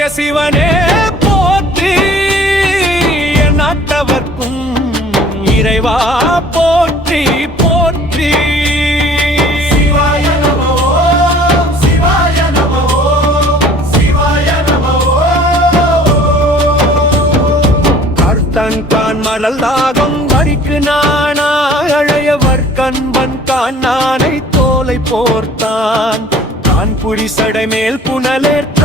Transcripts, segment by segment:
என்னாருடைய சிவனே போற்றி நாட்டவர்க்கும் இறைவா போற்றி போற்றி. கர்த்தன் கான் மடல் தாகம் வரிக்கு நானா அழையவர் கண்பன் கான் நானை தோலை போர்த்தான். தான் புரிசடை மேல் புனலேற்றான்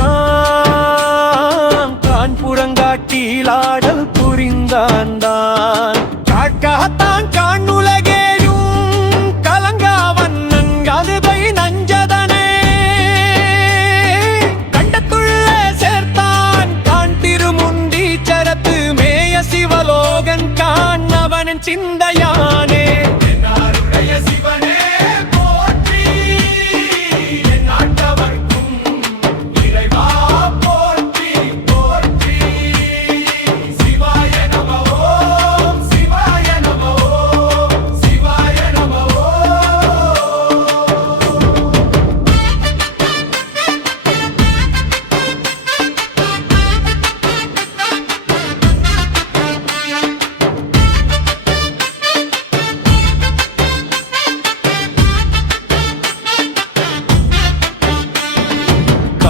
புறங்காட்டிலாடல் புரிந்தான் தான் காக்காத்தான் கான் கலங்காவன் அதுவை நஞ்சதனே. கண்டத்துள்ள சேர்த்தான் கான் திருமுண்டி சரத்து மேய சிவலோகன் காண் அவனின் சிந்தையான்.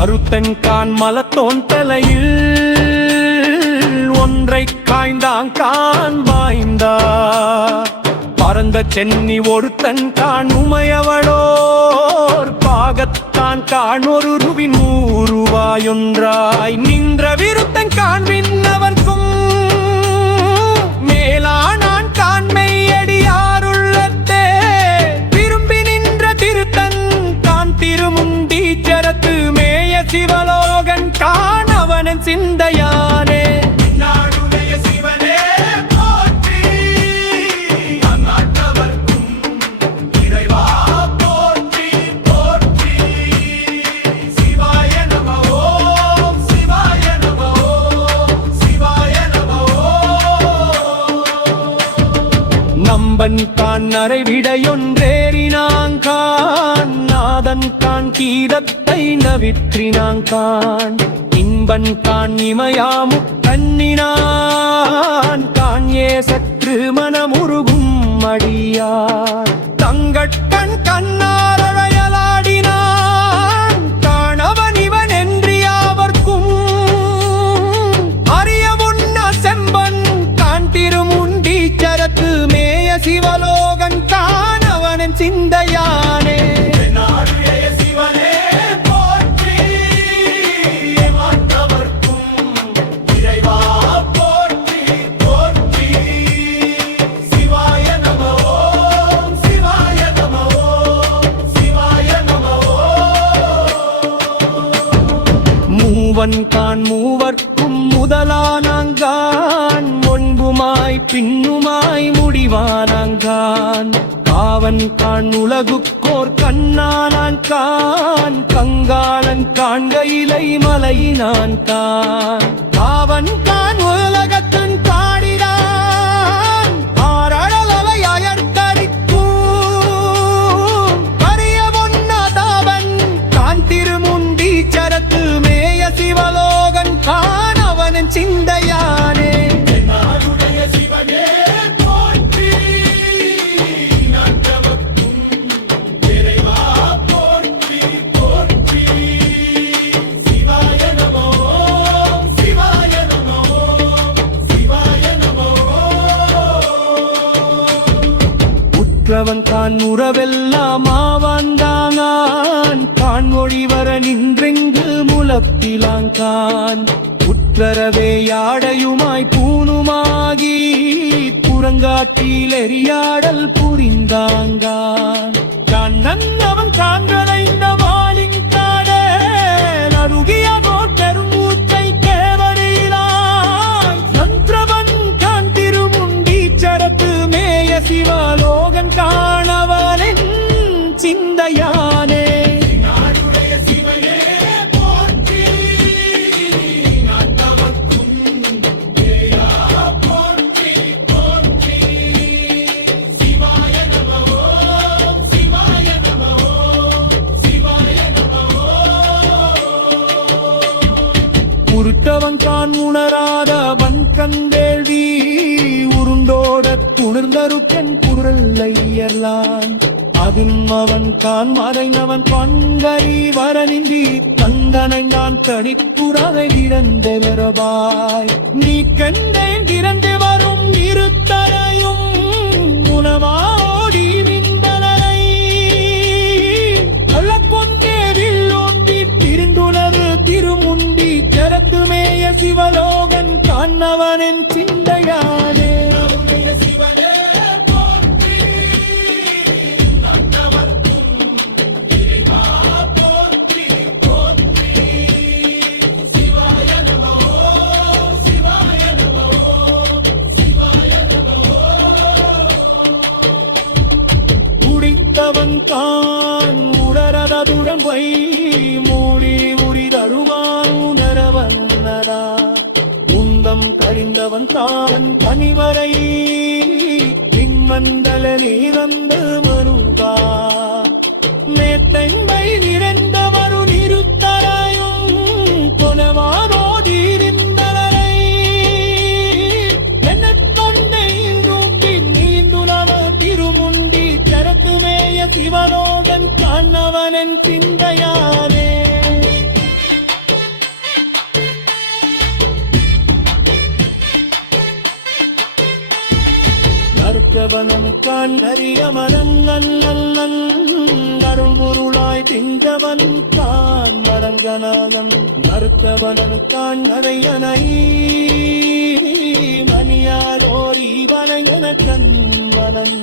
கருத்தன் கான் மலத்தோன் தலையில் ஒன்றை காய்ந்தான் கான் வாய்ந்தா. பறந்த சென்னி ஒருத்தன் கான் உமையவளோர் பாகத்தான் கான் ஒரு ருவி நூறுவாயொன்றாய் நின்ற விருத்தன் கான் அவன் ஓம் நம்பன் கான் நரைவிடையொன்றேறினாங்கான் நாதன் கான் கீதத்தை நவிற்றினாங்கான் இன்பன் தான் இமையாமு கண்ணினான் கான் ஏ சற்று மனமுருகும் அடியார். தங்கட்கண் கண்ணார ஓம் மூவன் கான் மூவர்க்கும் முதலானாங்கான். முன்புமாய் பின்னுமாய் முடிவானாங்கான். காவன் கான் உலகுக்கோர் கண்ணானான் கான் கங்காளன் காண்கையிலை மலையினான் கான் காவன் கான் உலகத்தன் உற்றவன் தான் உறவெல்லாம் ஆவான் ஆவான்தாங்கான் கான் ஒழிவர நின்றெங்கு முலப்பிலாங்கான் உற்றரவே யாடையுமாய் பூணுமாகி புறங்காட்டில் எரியாடல் புரிந்தாங்கான் தான் நன்னவன் தாங்கள் சிவலோகன் காணவனின் சிந்தைய குளிர்ந்தருக்கன் குரல் ஐயர்லான் அதும் அவன் தான் மறைந்தவன். கண்கை வரனின்றி தந்தனைந்தான் தனிப்புறவை இழந்த வருவாய். நீ கண்டேன் திரண்டு வரும் இருத்தரையும் உணவாடி விண்பலனை கொண்டேவில் ஓட்டி திருந்துணரு திருமுண்டி. திறத்துமேய சிவலோகன் கண்ணவனின் சிந்தையா. குடித்தவன் தான் உடரதுடன் வை மூடி உரி தருவான் உணரவன்னதா உந்தம் கழிந்தவன் தான் பனிவரை பின்மண்டல நீ வந்த சிவலோகன் கண்ணவனன் சிந்தையாரே நற்கவனம் கண்ணறிய மரங்கன் நல்லன் அருள் பொருளாய் திங்கவன் தான் மரங்கநாதன் நற்கவனம் கண்ணறையனை மணியாரோரி வனையன கண்வனம்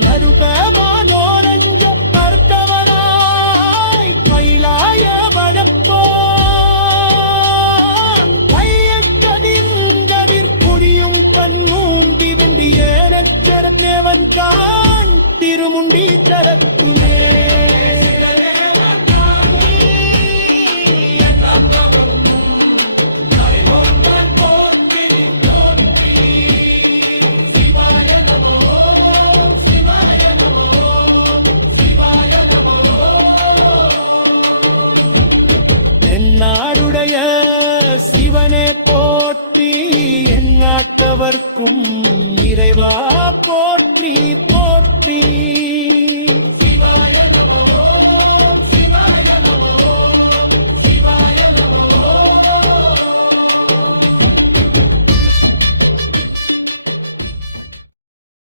நருகவானோரஞ்ச அவன் தான் திருமுண்டி தரக்குமே நாடுடைய சிவனே போற்றி என் நாட்டவர்க்கும் இறைவா. போற்றி